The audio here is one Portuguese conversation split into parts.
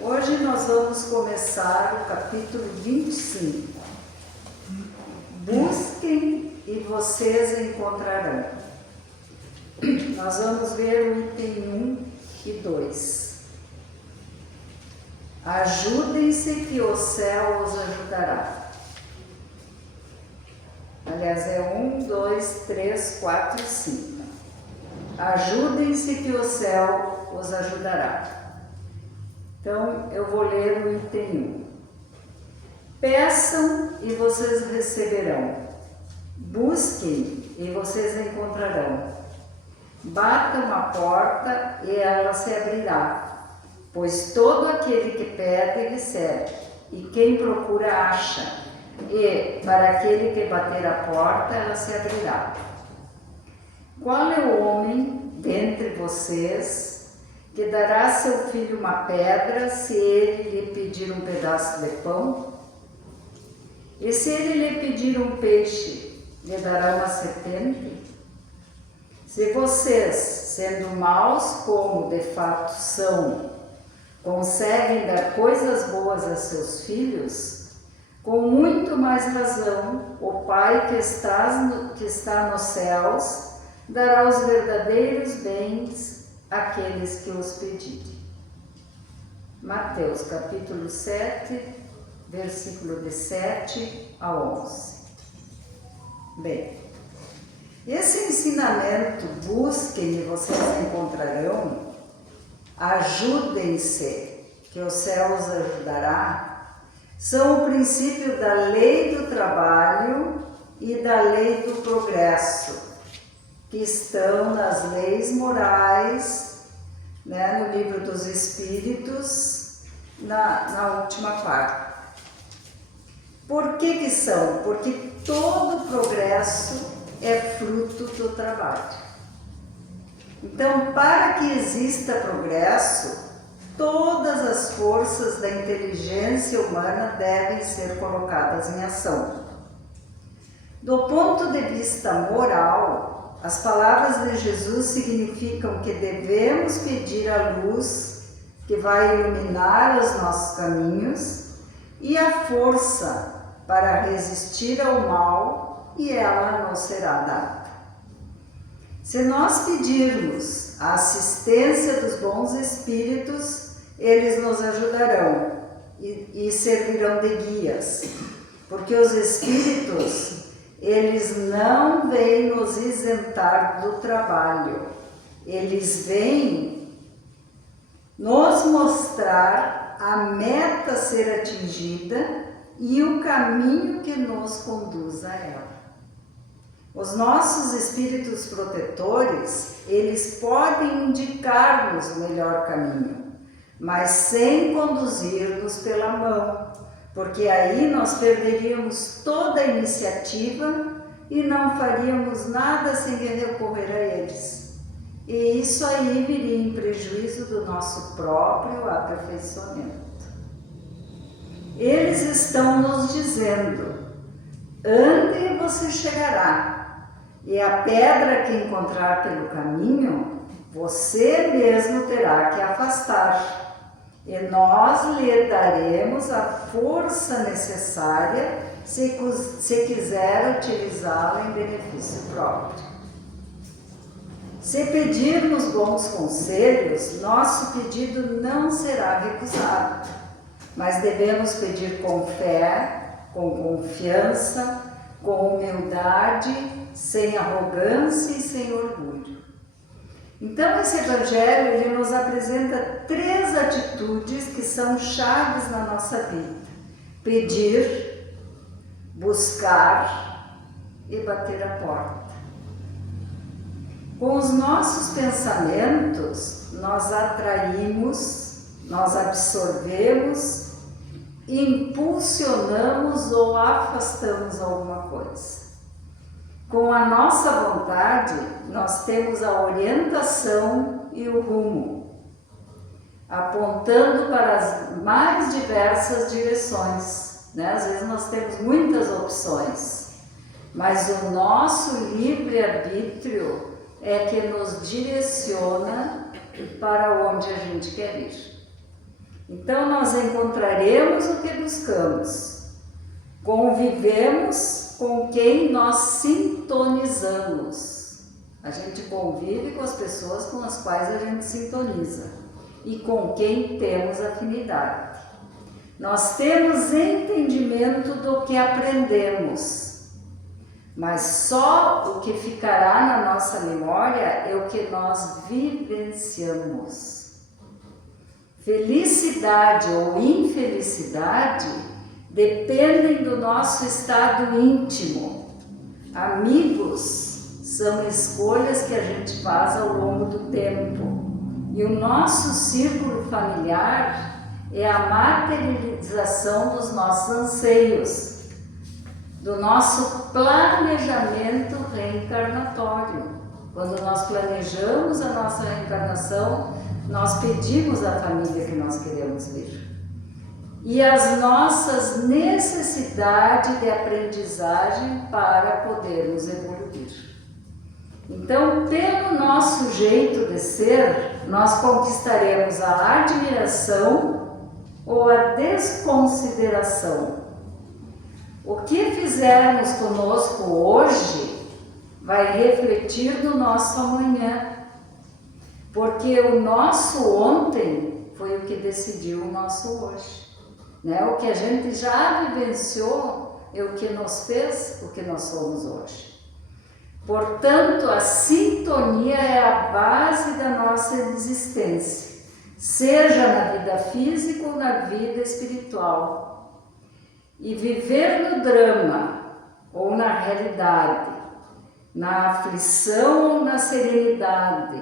Hoje nós vamos começar o capítulo 25. Busquem e vocês encontrarão. Nós vamos ver o item 1 e 2. Ajudem-se que o céu os ajudará. Aliás, é 1, 2, 3, 4 e 5. Ajudem-se que o céu os ajudará. Então, eu vou ler o item 1. Peçam e vocês receberão. Busquem e vocês encontrarão. Batam a porta e ela se abrirá. Pois todo aquele que pede, recebe. E quem procura, acha. E para aquele que bater a porta, ela se abrirá. Qual é o homem dentre vocês que dará a seu filho uma pedra se ele lhe pedir um pedaço de pão? E se ele lhe pedir um peixe, lhe dará uma serpente? Se vocês, sendo maus como de fato são, conseguem dar coisas boas a seus filhos, com muito mais razão, o Pai que está nos céus dará os verdadeiros bens àqueles que os pedirem. Mateus capítulo 7, versículo de 7 a 11. Bem, esse ensinamento, busquem e vocês encontrarão, ajudem-se que o céu os ajudará, são o princípio da lei do trabalho e da lei do progresso, que estão nas leis morais, no livro dos Espíritos, na última parte. Por que são? Porque todo progresso é fruto do trabalho. Então, para que exista progresso, todas as forças da inteligência humana devem ser colocadas em ação. Do ponto de vista moral, as palavras de Jesus significam que devemos pedir a luz que vai iluminar os nossos caminhos e a força para resistir ao mal, e ela nos será dada. Se nós pedirmos a assistência dos bons espíritos, eles nos ajudarão e servirão de guias, porque os espíritos, eles não vêm nos isentar do trabalho, eles vêm nos mostrar a meta a ser atingida e o caminho que nos conduz a ela. Os nossos espíritos protetores, eles podem indicar-nos o melhor caminho, mas sem conduzir-nos pela mão, porque aí nós perderíamos toda a iniciativa e não faríamos nada sem recorrer a eles. E isso aí viria em prejuízo do nosso próprio aperfeiçoamento. Eles estão nos dizendo: ande e você chegará, e a pedra que encontrar pelo caminho, você mesmo terá que afastar. E nós lhe daremos a força necessária se quiser utilizá-la em benefício próprio. Se pedirmos bons conselhos, nosso pedido não será recusado, mas devemos pedir com fé, com confiança, com humildade, sem arrogância e sem orgulho. Então, esse Evangelho, ele nos apresenta 3 atitudes que são chaves na nossa vida: pedir, buscar e bater a porta. Com os nossos pensamentos, nós atraímos, nós absorvemos, impulsionamos ou afastamos alguma coisa. Com a nossa vontade, nós temos a orientação e o rumo, apontando para as mais diversas direções. Às vezes nós temos muitas opções, mas o nosso livre-arbítrio é que nos direciona para onde a gente quer ir. Então nós encontraremos o que buscamos, convivemos com quem nós sintonizamos. A gente convive com as pessoas com as quais a gente sintoniza e com quem temos afinidade. Nós temos entendimento do que aprendemos, mas só o que ficará na nossa memória é o que nós vivenciamos. Felicidade ou infelicidade dependem do nosso estado íntimo. Amigos são escolhas que a gente faz ao longo do tempo. E o nosso círculo familiar é a materialização dos nossos anseios, do nosso planejamento reencarnatório. Quando nós planejamos a nossa reencarnação, nós pedimos à família que nós queremos vir. E as nossas necessidades de aprendizagem para podermos evoluir. Então, pelo nosso jeito de ser, nós conquistaremos a admiração ou a desconsideração. O que fizermos conosco hoje vai refletir no nosso amanhã. Porque o nosso ontem foi o que decidiu o nosso hoje. Né? O que a gente já vivenciou é o que nos fez o que nós somos hoje. Portanto, a sintonia é a base da nossa existência, seja na vida física ou na vida espiritual. E viver no drama ou na realidade, na aflição ou na serenidade,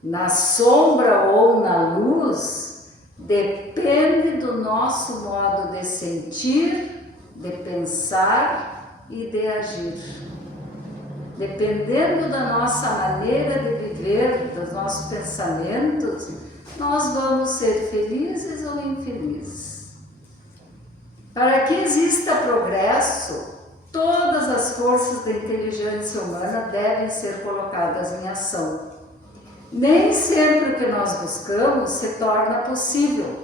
na sombra ou na luz, depende do nosso modo de sentir, de pensar e de agir. Dependendo da nossa maneira de viver, dos nossos pensamentos, nós vamos ser felizes ou infelizes. Para que exista progresso, todas as forças da inteligência humana devem ser colocadas em ação. Nem sempre o que nós buscamos se torna possível,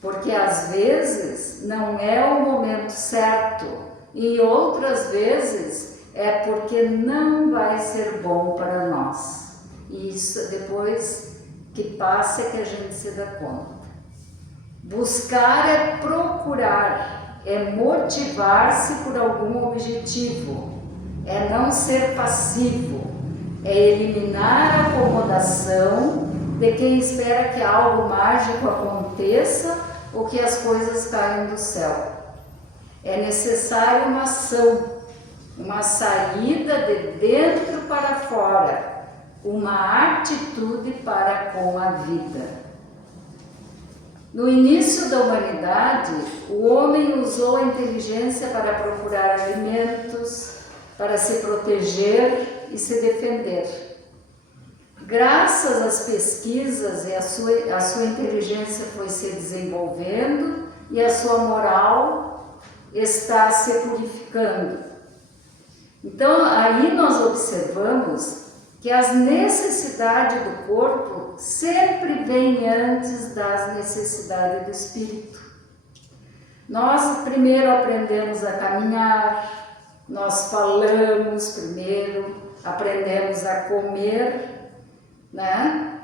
porque às vezes não é o momento certo e outras vezes é porque não vai ser bom para nós. E isso depois que passa é que a gente se dá conta. Buscar é procurar, é motivar-se por algum objetivo, é não ser passivo, é eliminar a acomodação de quem espera que algo mágico aconteça ou que as coisas caiam do céu. É necessário uma ação, uma saída de dentro para fora, uma atitude para com a vida. No início da humanidade, o homem usou a inteligência para procurar alimentos, para se proteger e se defender. Graças às pesquisas, a sua inteligência foi se desenvolvendo e a sua moral está se purificando. Então, aí nós observamos que as necessidades do corpo sempre vêm antes das necessidades do espírito. Nós primeiro aprendemos a caminhar, nós falamos primeiro, aprendemos a comer, né?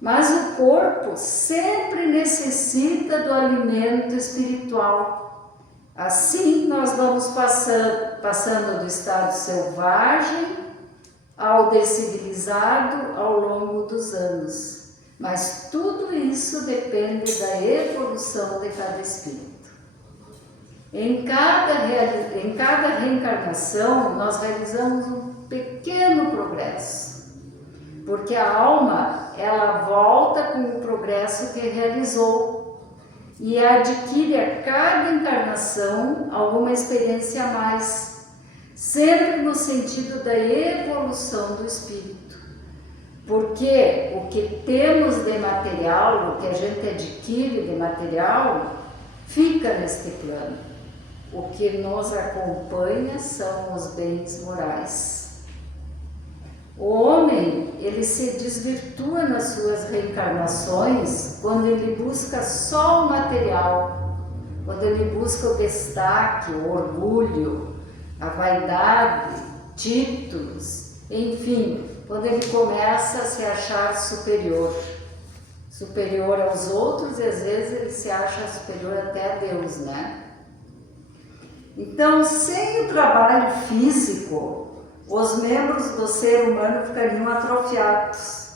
Mas o corpo sempre necessita do alimento espiritual. Assim nós vamos passando do estado selvagem ao descivilizado ao longo dos anos. Mas tudo isso depende da evolução de cada espírito. Em cada reencarnação nós realizamos um pequeno progresso, porque a alma ela volta com o progresso que realizou e adquire a cada encarnação alguma experiência a mais, sempre no sentido da evolução do espírito. Porque o que temos de material, o que a gente adquire de material, fica neste plano. O que nos acompanha são os bens morais. O homem, ele se desvirtua nas suas reencarnações quando ele busca só o material, quando ele busca o destaque, o orgulho, a vaidade, títulos, enfim, quando ele começa a se achar superior aos outros, e às vezes ele se acha superior até a Deus, né? Então, sem o trabalho físico, os membros do ser humano ficariam atrofiados.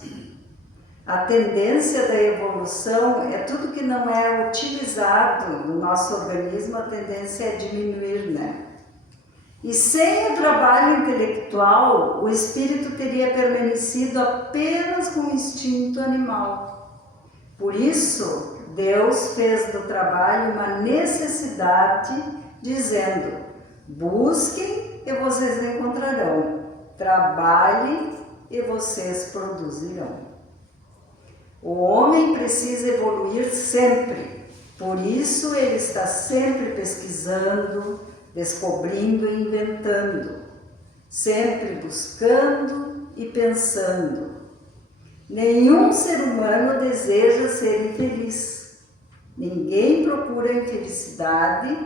A tendência da evolução é tudo que não é utilizado no nosso organismo, a tendência é diminuir, né? E sem o trabalho intelectual, o espírito teria permanecido apenas com o instinto animal. Por isso, Deus fez do trabalho uma necessidade, dizendo: busquem e vocês encontrarão, trabalhem e vocês produzirão. O homem precisa evoluir sempre, por isso ele está sempre pesquisando, descobrindo e inventando, sempre buscando e pensando. Nenhum ser humano deseja ser infeliz. Ninguém procura infelicidade,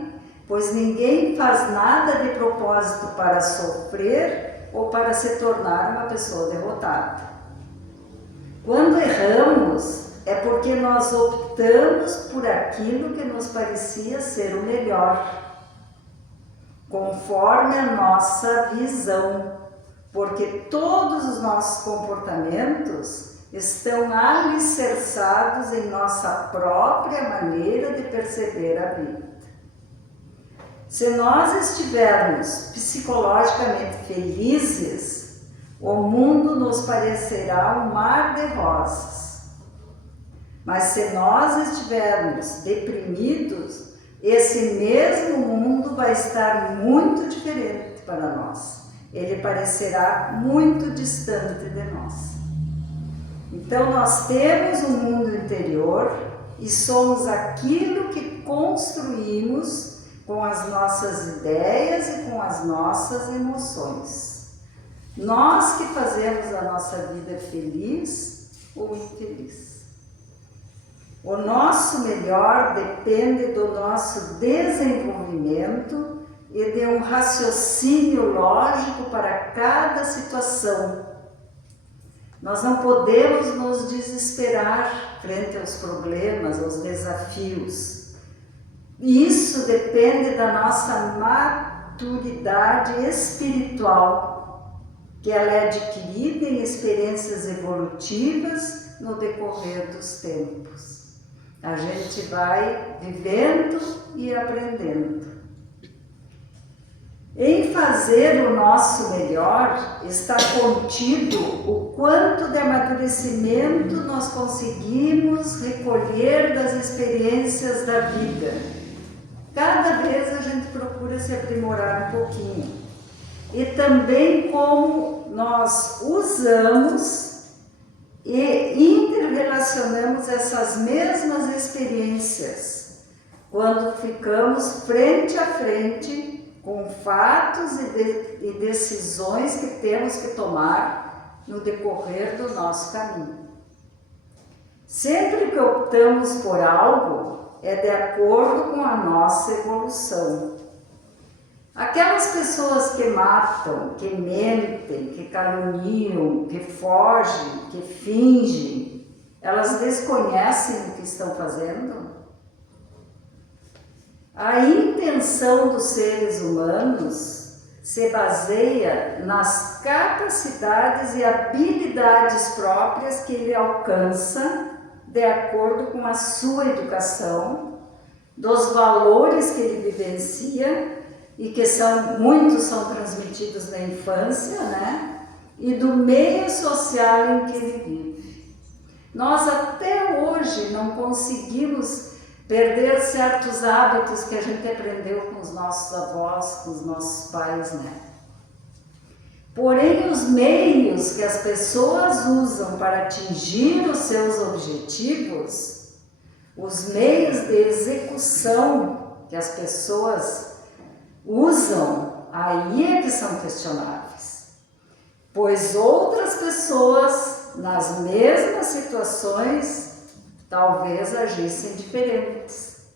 pois ninguém faz nada de propósito para sofrer ou para se tornar uma pessoa derrotada. Quando erramos, é porque nós optamos por aquilo que nos parecia ser o melhor, conforme a nossa visão, porque todos os nossos comportamentos estão alicerçados em nossa própria maneira de perceber a vida. Se nós estivermos psicologicamente felizes, o mundo nos parecerá um mar de rosas. Mas se nós estivermos deprimidos, esse mesmo mundo vai estar muito diferente para nós. Ele parecerá muito distante de nós. Então nós temos um mundo interior e somos aquilo que construímos com as nossas ideias e com as nossas emoções. Nós que fazemos a nossa vida feliz ou infeliz. O nosso melhor depende do nosso desenvolvimento e de um raciocínio lógico para cada situação. Nós não podemos nos desesperar frente aos problemas, aos desafios. Isso depende da nossa maturidade espiritual, que ela é adquirida em experiências evolutivas no decorrer dos tempos. A gente vai vivendo e aprendendo. Em fazer o nosso melhor está contido o quanto de amadurecimento nós conseguimos recolher das experiências da vida. Cada vez a gente procura se aprimorar um pouquinho. E também como nós usamos e interrelacionamos essas mesmas experiências quando ficamos frente a frente com fatos e decisões que temos que tomar no decorrer do nosso caminho. Sempre que optamos por algo, é de acordo com a nossa evolução. Aquelas pessoas que matam, que mentem, que caluniam, que fogem, que fingem, elas desconhecem o que estão fazendo? A intenção dos seres humanos se baseia nas capacidades e habilidades próprias que ele alcança de acordo com a sua educação, dos valores que ele vivencia e que muitos são transmitidos na infância, né? E do meio social em que ele vive. Nós até hoje não conseguimos perder certos hábitos que a gente aprendeu com os nossos avós, com os nossos pais, né? Porém, os meios que as pessoas usam para atingir os seus objetivos, os meios de execução que as pessoas usam, aí é que são questionáveis. pois outras pessoas nas mesmas situações talvez agissem diferentes,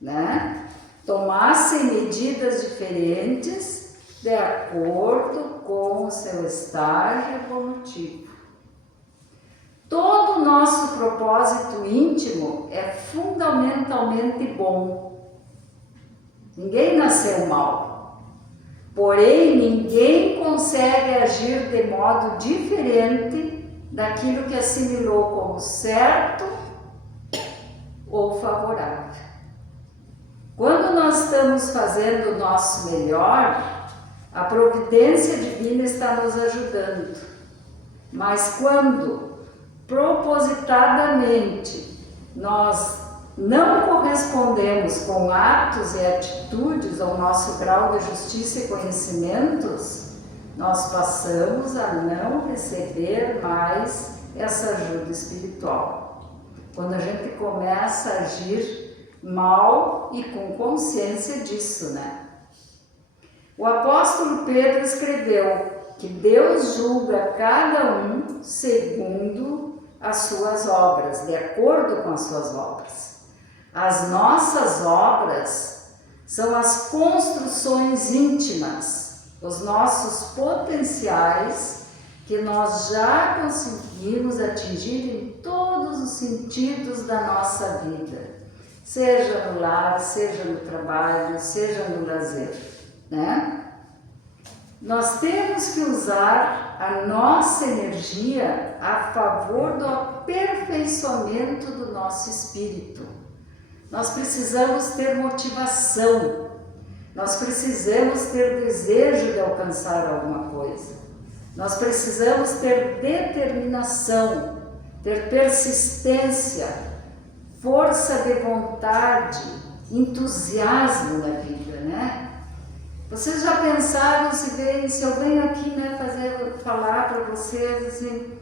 né? Tomassem medidas diferentes de acordo com o seu estágio evolutivo. Todo o nosso propósito íntimo é fundamentalmente bom. Ninguém nasceu mal. Porém, ninguém consegue agir de modo diferente daquilo que assimilou como certo ou favorável. Quando nós estamos fazendo o nosso melhor, a providência divina está nos ajudando. Mas quando propositadamente nós não correspondemos com atos e atitudes ao nosso grau de justiça e conhecimentos, nós passamos a não receber mais essa ajuda espiritual. Quando a gente começa a agir mal e com consciência disso, né? O apóstolo Pedro escreveu que Deus julga cada um segundo as suas obras, de acordo com as suas obras. As nossas obras são as construções íntimas, os nossos potenciais que nós já conseguimos atingir em todos os sentidos da nossa vida, seja no lar, seja no trabalho, seja no lazer, né? Nós temos que usar a nossa energia a favor do aperfeiçoamento do nosso espírito. Nós precisamos ter motivação, nós precisamos ter desejo de alcançar alguma coisa, nós precisamos ter determinação, ter persistência, força de vontade, entusiasmo na vida, né? Vocês já pensaram se eu venho aqui, né, falar para vocês assim,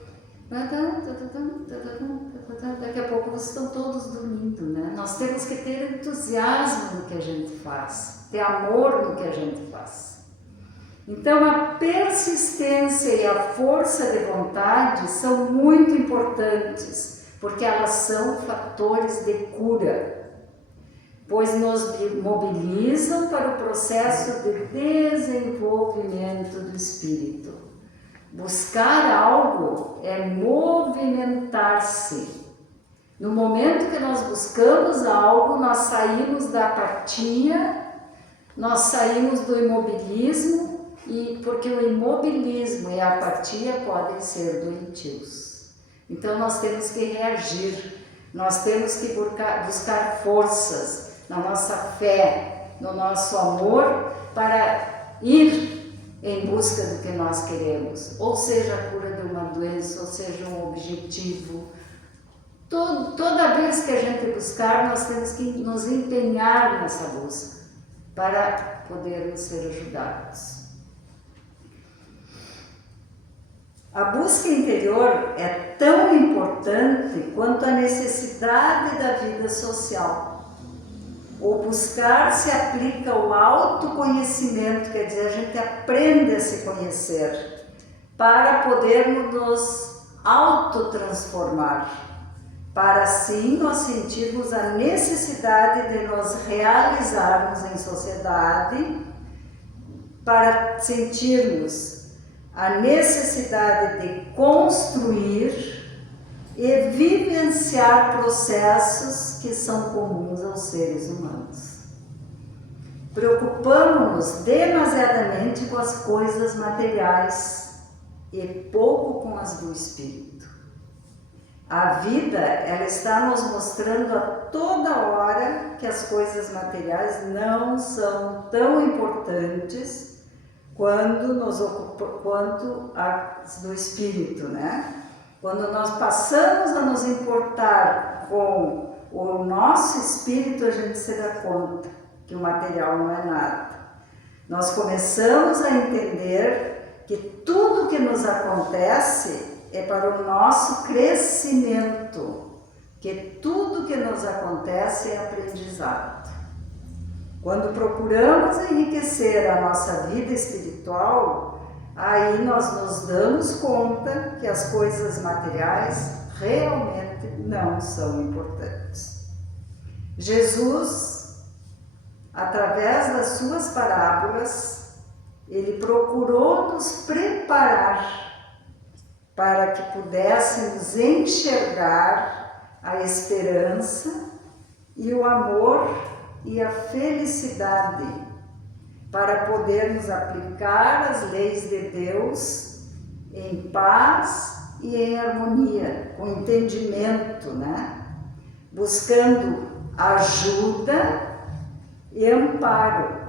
daqui a pouco vocês estão todos dormindo, né? Nós temos que ter entusiasmo no que a gente faz, ter amor no que a gente faz. Então a persistência e a força de vontade são muito importantes, porque elas são fatores de cura, pois nos mobilizam para o processo de desenvolvimento do espírito. Buscar algo é movimentar-se. No momento que nós buscamos algo, nós saímos da apatia, nós saímos do imobilismo, porque o imobilismo e a apatia podem ser doentios. Então nós temos que reagir, nós temos que buscar forças na nossa fé, no nosso amor, para ir em busca do que nós queremos, ou seja, a cura de uma doença, ou seja, um objetivo. Toda vez que a gente buscar, nós temos que nos empenhar nessa busca, para podermos ser ajudados. A busca interior é tão importante quanto a necessidade da vida social. O buscar se aplica ao autoconhecimento, quer dizer, a gente aprende a se conhecer para podermos nos autotransformar, para assim nós sentirmos a necessidade de nos realizarmos em sociedade, para sentirmos a necessidade de construir e vivenciar processos que são comuns aos seres humanos. Preocupamos-nos demasiadamente com as coisas materiais e pouco com as do espírito. A vida, ela está nos mostrando a toda hora que as coisas materiais não são tão importantes quanto as do espírito, né? Quando nós passamos a nos importar com o nosso espírito, a gente se dá conta que o material não é nada. Nós começamos a entender que tudo que nos acontece é para o nosso crescimento, que tudo que nos acontece é aprendizado. Quando procuramos enriquecer a nossa vida espiritual, aí nós nos damos conta que as coisas materiais realmente não são importantes. Jesus, através das suas parábolas, ele procurou nos preparar para que pudéssemos enxergar a esperança e o amor e a felicidade, para podermos aplicar as leis de Deus em paz e em harmonia, com entendimento, né? Buscando ajuda e amparo,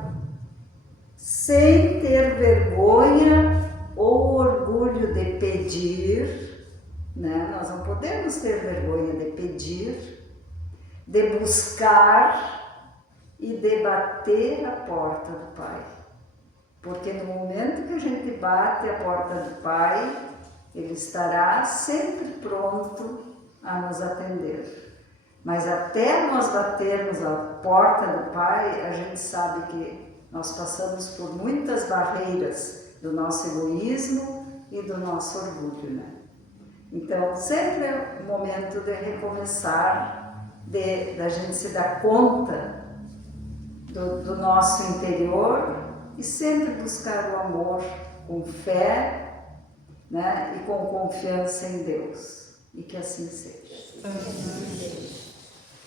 sem ter vergonha ou orgulho de pedir, né? Nós não podemos ter vergonha de pedir, de buscar e de bater a porta do Pai. Porque no momento que a gente bate a porta do Pai, Ele estará sempre pronto a nos atender. Mas até nós batermos a porta do Pai, a gente sabe que nós passamos por muitas barreiras do nosso egoísmo e do nosso orgulho, né? Então, sempre é o momento de recomeçar, da gente se dar conta do nosso interior e sempre buscar o amor com fé, né? E com confiança em Deus. E que assim seja.